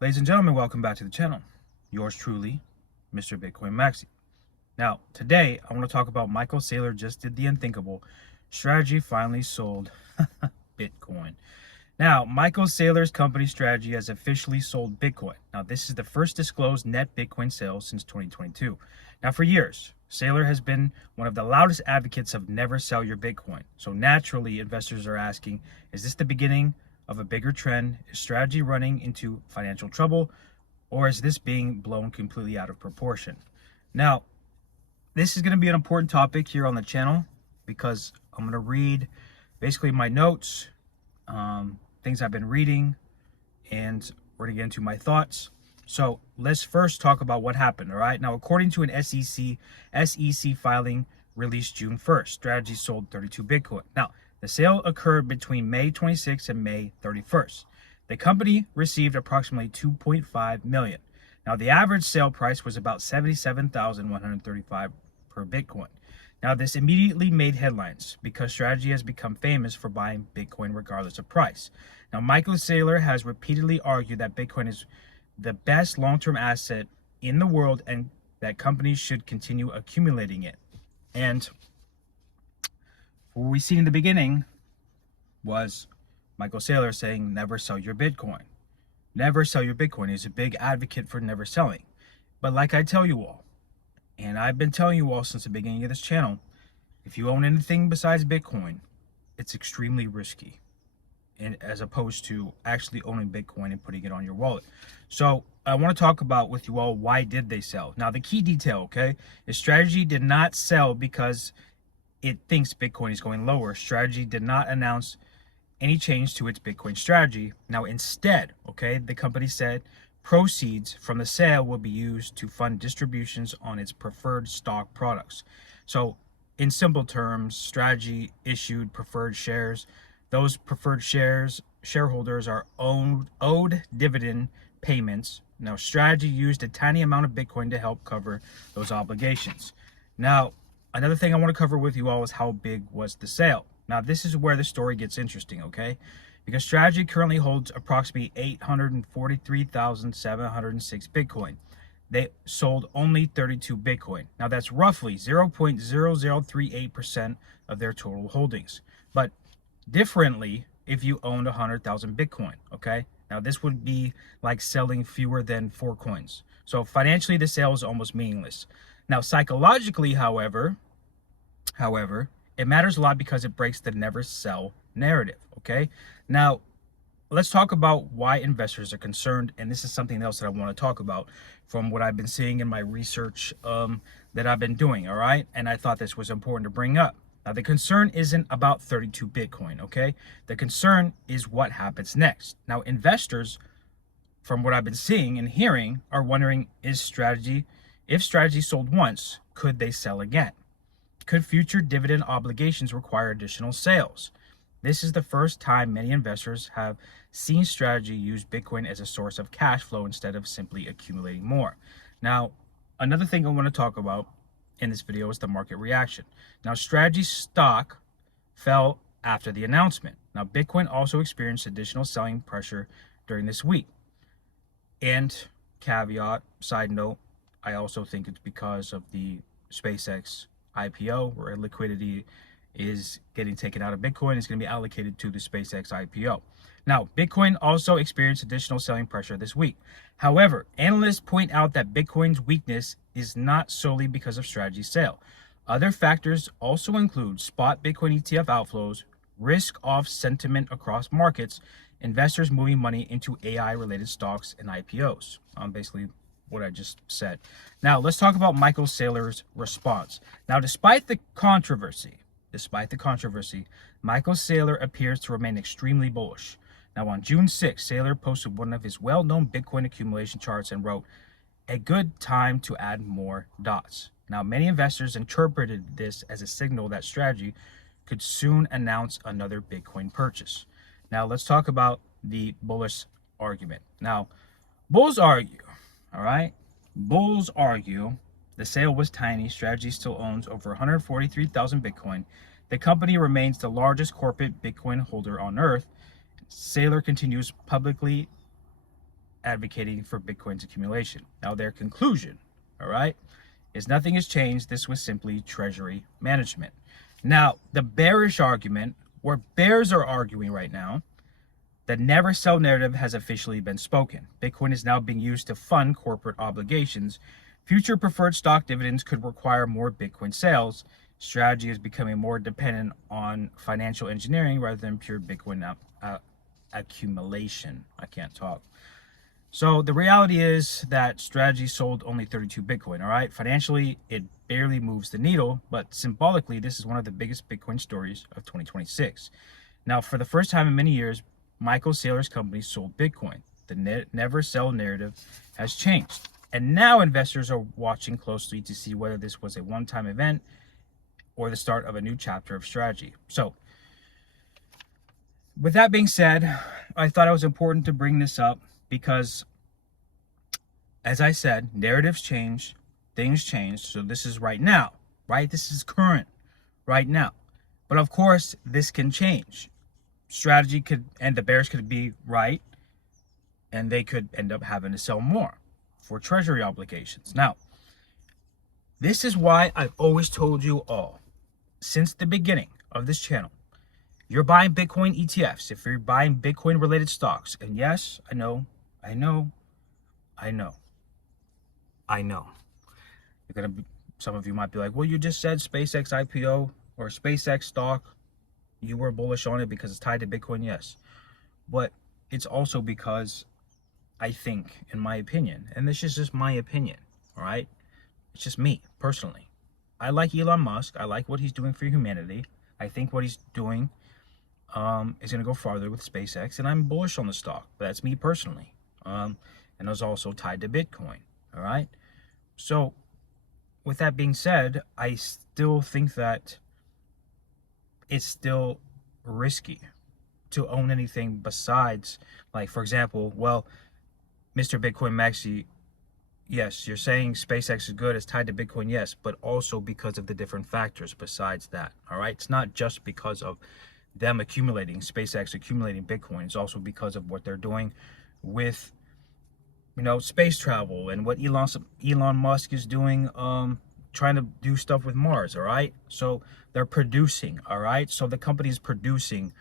Ladies and gentlemen, welcome back to the channel. Yours truly, Mr. Bitcoin Maxi. Now, today I want to talk about Michael Saylor just did the unthinkable. Strategy finally sold Bitcoin. Now, Michael Saylor's company Strategy has officially sold Bitcoin. Now, this is the first disclosed net Bitcoin sale since 2022. Now, for years, Saylor has been one of the loudest advocates of never sell your Bitcoin. So naturally, investors are asking, is this the beginning of a bigger trend? Is Strategy running into financial trouble, or is this being blown completely out of proportion? Now, this is going to be an important topic here on the channel because I'm going to read basically my notes, things I've been reading, and we're going to get into my thoughts. So let's first talk about what happened, all right? Now, according to an SEC filing released June 1st, Strategy sold 32 Bitcoin. Now, the sale occurred between May 26th and May 31st. The company received approximately $2.5 million. Now, the average sale price was about $77,135 per Bitcoin. Now, this immediately made headlines because Strategy has become famous for buying Bitcoin regardless of price. Now, Michael Saylor has repeatedly argued that Bitcoin is the best long-term asset in the world and that companies should continue accumulating it. And what we seen in the beginning was Michael Saylor saying, never sell your Bitcoin. Never sell your Bitcoin. He's a big advocate for never selling. But like I tell you all, and I've been telling you all since the beginning of this channel, if you own anything besides Bitcoin, it's extremely risky, and as opposed to actually owning Bitcoin and putting it on your wallet. So I want to talk about with you all, why did they sell? Now, the key detail, okay, is Strategy did not sell because it thinks Bitcoin is going lower. Strategy did not announce any change to its Bitcoin strategy. Now, instead, okay, the company said proceeds from the sale will be used to fund distributions on its preferred stock products. So in simple terms, Strategy issued preferred shares. Those preferred shareholders are owed dividend payments. Now, Strategy used a tiny amount of Bitcoin to help cover those obligations. Now, another thing I want to cover with you all is how big was the sale. Now, this is where the story gets interesting, okay? Because Strategy currently holds approximately 843,706 Bitcoin. They sold only 32 Bitcoin. Now, that's roughly 0.0038% of their total holdings. But differently, if you owned 100,000 Bitcoin, okay? Now, this would be like selling fewer than 4 coins. So financially, the sale is almost meaningless. Now, psychologically, however, it matters a lot because it breaks the never sell narrative, okay? Now, let's talk about why investors are concerned, and this is something else that I want to talk about from what I've been seeing in my research that I've been doing, all right? And I thought this was important to bring up. Now, the concern isn't about 32 Bitcoin, okay? The concern is what happens next. Now, investors, from what I've been seeing and hearing, are wondering, if Strategy sold once, could they sell again? Could future dividend obligations require additional sales? This is the first time many investors have seen Strategy use Bitcoin as a source of cash flow instead of simply accumulating more. Now, another thing I want to talk about in this video is the market reaction. Now, Strategy stock fell after the announcement. Now, Bitcoin also experienced additional selling pressure during this week. And caveat, side note, I also think it's because of the SpaceX IPO, where liquidity is getting taken out of Bitcoin. It's going to be allocated to the SpaceX IPO. Now, Bitcoin also experienced additional selling pressure this week. However, analysts point out that Bitcoin's weakness is not solely because of Strategy's sale. Other factors also include spot Bitcoin ETF outflows, risk-off sentiment across markets, investors moving money into AI-related stocks and IPOs. Basically, what I just said. Now, let's talk about Michael Saylor's response. Now, despite the controversy, Michael Saylor appears to remain extremely bullish. Now, on June 6th, Saylor posted one of his well-known Bitcoin accumulation charts and wrote, "A good time to add more dots." Now, many investors interpreted this as a signal that Strategy could soon announce another Bitcoin purchase. Now, let's talk about the bullish argument. Now, bulls argue, all right? Bulls argue the sale was tiny. Strategy still owns over 143,000 Bitcoin. The company remains the largest corporate Bitcoin holder on earth. Saylor continues publicly advocating for Bitcoin's accumulation. Now, their conclusion, all right, is nothing has changed. This was simply treasury management. Now, the bearish argument, where bears are arguing right now, the never sell narrative has officially been spoken. Bitcoin is now being used to fund corporate obligations. Future preferred stock dividends could require more Bitcoin sales. Strategy is becoming more dependent on financial engineering rather than pure Bitcoin accumulation. I can't talk. So the reality is that strategy sold only 32 Bitcoin, all right? Financially, it barely moves the needle, but symbolically, this is one of the biggest Bitcoin stories of 2026. Now, for the first time in many years, Michael Saylor's company sold Bitcoin. The never sell narrative has changed. And now investors are watching closely to see whether this was a one-time event or the start of a new chapter of strategy. So, with that being said, I thought it was important to bring this up because, as I said, narratives change, things change. So this is right now, right? This is current, right now. But of course, this can change. Strategy could, and the bears could be right, and they could end up having to sell more for treasury obligations. Now, this is why I've always told you all, since the beginning of this channel, you're buying Bitcoin ETFs, if you're buying Bitcoin related stocks, and yes, I know, you're gonna be, some of you might be like, well, you just said SpaceX IPO or SpaceX stock, you were bullish on it because it's tied to Bitcoin. Yes, but it's also because I think, in my opinion, and this is just my opinion, all right, it's just me personally, I like Elon Musk. I like what he's doing for humanity. I think what he's doing is going to go farther with SpaceX, and I'm bullish on the stock. But that's me personally. And it's also tied to Bitcoin. All right. So, with that being said, I still think that it's still risky to own anything besides, like, for example, well, Mr. Bitcoin Maxi, yes, you're saying SpaceX is good, it's tied to Bitcoin, yes, but also because of the different factors besides that, all right? It's not just because of them accumulating, SpaceX accumulating Bitcoin. It's also because of what they're doing with, you know, space travel and what Elon Musk is doing, trying to do stuff with Mars, all right? So they're producing, all right? So the company is producing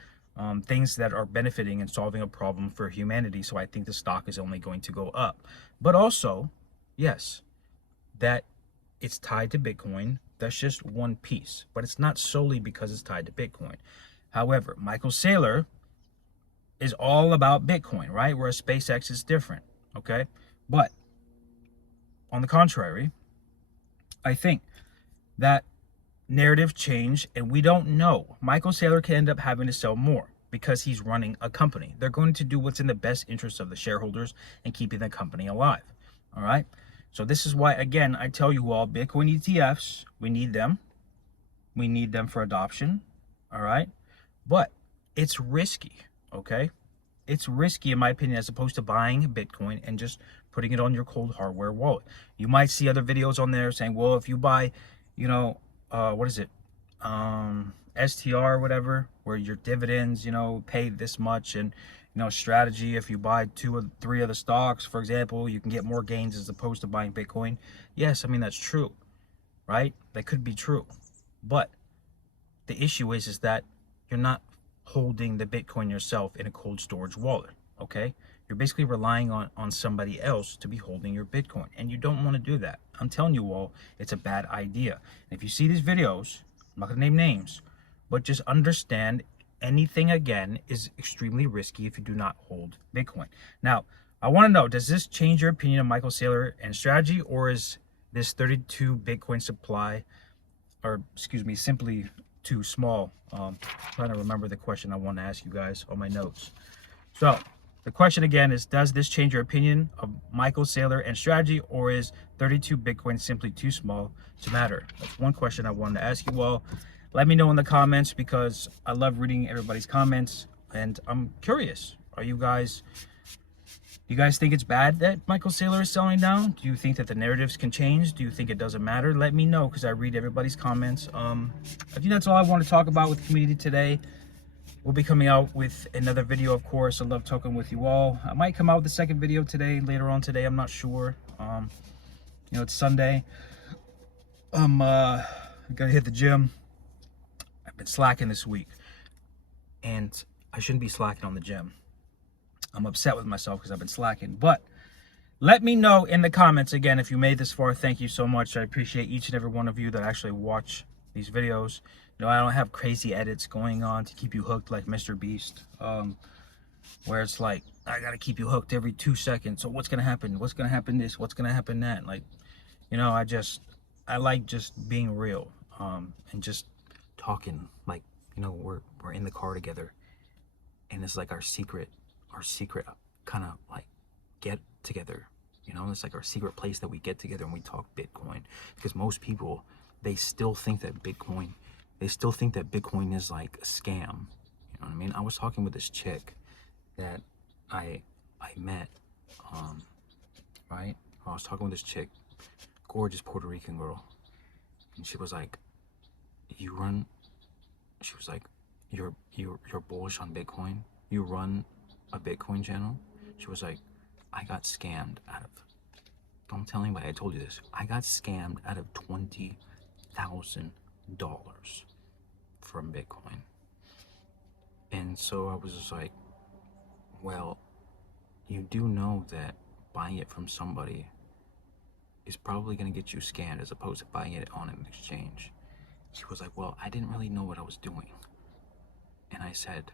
things that are benefiting and solving a problem for humanity. So I think the stock is only going to go up. But also, yes, that it's tied to Bitcoin. That's just one piece, but it's not solely because it's tied to Bitcoin. However, Michael Saylor is all about Bitcoin, right? Whereas SpaceX is different, okay? But on the contrary, I think that narrative change, and we don't know. Michael Saylor can end up having to sell more because he's running a company. They're going to do what's in the best interest of the shareholders and keeping the company alive, all right? So this is why, again, I tell you all, Bitcoin ETFs, we need them. We need them for adoption, all right? But it's risky, okay? It's risky, in my opinion, as opposed to buying Bitcoin and just putting it on your cold hardware wallet. You might see other videos on there saying, well, if you buy, you know, what is it? STR or whatever, where your dividends, you know, pay this much, and, you know, strategy, if you buy 2 or 3 of the stocks, for example, you can get more gains as opposed to buying Bitcoin. Yes, I mean, that's true, right? That could be true. But the issue is that you're not holding the Bitcoin yourself in a cold storage wallet, okay? You're basically relying on somebody else to be holding your Bitcoin, and you don't want to do that. I'm telling you all, it's a bad idea. And if you see these videos, I'm not going to name names, but just understand anything, again, is extremely risky if you do not hold Bitcoin. Now, I want to know, does this change your opinion of Michael Saylor and strategy, or is this 32 Bitcoin supply, or excuse me, simply too small? Trying to remember the question I want to ask you guys on my notes. So the question again is, does this change your opinion of Michael Saylor and strategy, or is 32 Bitcoin simply too small to matter? That's one question I wanted to ask you all. Let me know in the comments, because I love reading everybody's comments, and I'm curious. Are you guys think it's bad that Michael Saylor is selling down? Do you think that the narratives can change? Do you think it doesn't matter? Let me know, because I read everybody's comments. I think that's all I want to talk about with the community today. we'll be coming out with another video, of course. I love talking with you all. I might come out with the second video today, later on today. I'm not sure. You know, it's Sunday. I'm gonna hit the gym. I've been slacking this week, and I shouldn't be slacking on the gym. I'm upset with myself because I've been slacking, but let me know in the comments. Again, if you made this far, thank you so much. I appreciate each and every one of you that actually watch these videos. You know, I don't have crazy edits going on to keep you hooked like Mr. Beast, where it's like, I gotta keep you hooked every 2 seconds. So what's gonna happen? What's gonna happen this? What's gonna happen that? Like, you know, I like just being real, and just talking, like, you know, we're in the car together, and it's like our secret kind of like get together, you know. It's like our secret place that we get together and we talk Bitcoin, because most people, they still think that Bitcoin is like a scam. You know what I mean? I was talking with this chick that I met, right? I was talking with this chick, gorgeous Puerto Rican girl, and she was like, she was like, you're bullish on Bitcoin? You run a Bitcoin channel? She was like, I got scammed out of, don't tell anybody I told you this, I got scammed out of $20,000 from Bitcoin. And so I was just like, well, you do know that buying it from somebody is probably going to get you scammed as opposed to buying it on an exchange. She was like, well, I didn't really know what I was doing. And I said,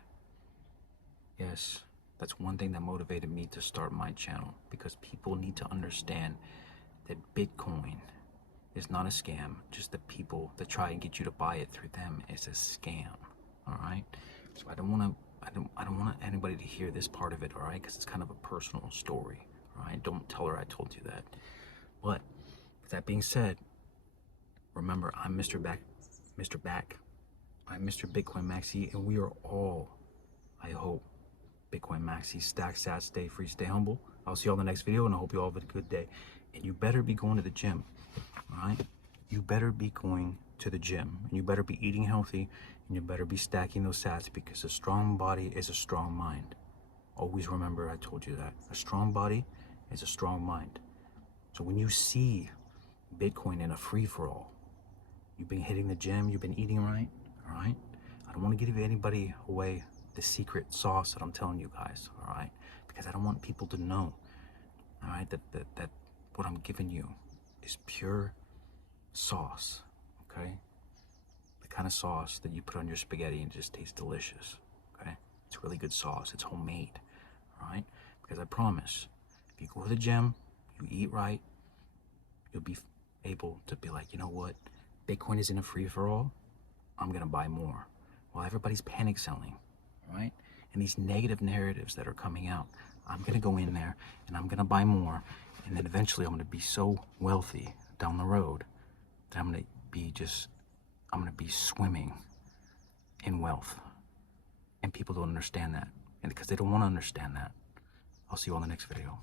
yes, that's one thing that motivated me to start my channel, because people need to understand that Bitcoin is not a scam. Just the people that try and get you to buy it through them is a scam. All right. So I don't want anybody to hear this part of it. All right, because it's kind of a personal story. All right. Don't tell her I told you that. But with that being said, remember, I'm Mr. Back. I'm Mr. Bitcoin Maxi, and we are all, I hope, Bitcoin Maxi. Stack, sat, stay free, stay humble. I'll see you all in the next video, and I hope you all have a good day. And you better be going to the gym, all right? You better be going to the gym, and you better be eating healthy, and you better be stacking those sats, because a strong body is a strong mind. Always remember I told you that. A strong body is a strong mind. So when you see Bitcoin in a free-for-all, you've been hitting the gym, you've been eating right, all right? I don't want to give anybody away the secret sauce that I'm telling you guys, all right? Because I don't want people to know, all right, that what I'm giving you is pure sauce, okay? The kind of sauce that you put on your spaghetti and it just tastes delicious, okay? It's really good sauce. It's homemade, all right? Because I promise, if you go to the gym, you eat right, you'll be able to be like, you know what? Bitcoin isn't a free-for-all. I'm gonna buy more. While everybody's panic selling, right? And these negative narratives that are coming out, I'm gonna go in there and I'm gonna buy more, and then eventually I'm gonna be so wealthy down the road that I'm gonna be swimming in wealth. And people don't understand that, and because they don't want to understand that. I'll see you on the next video.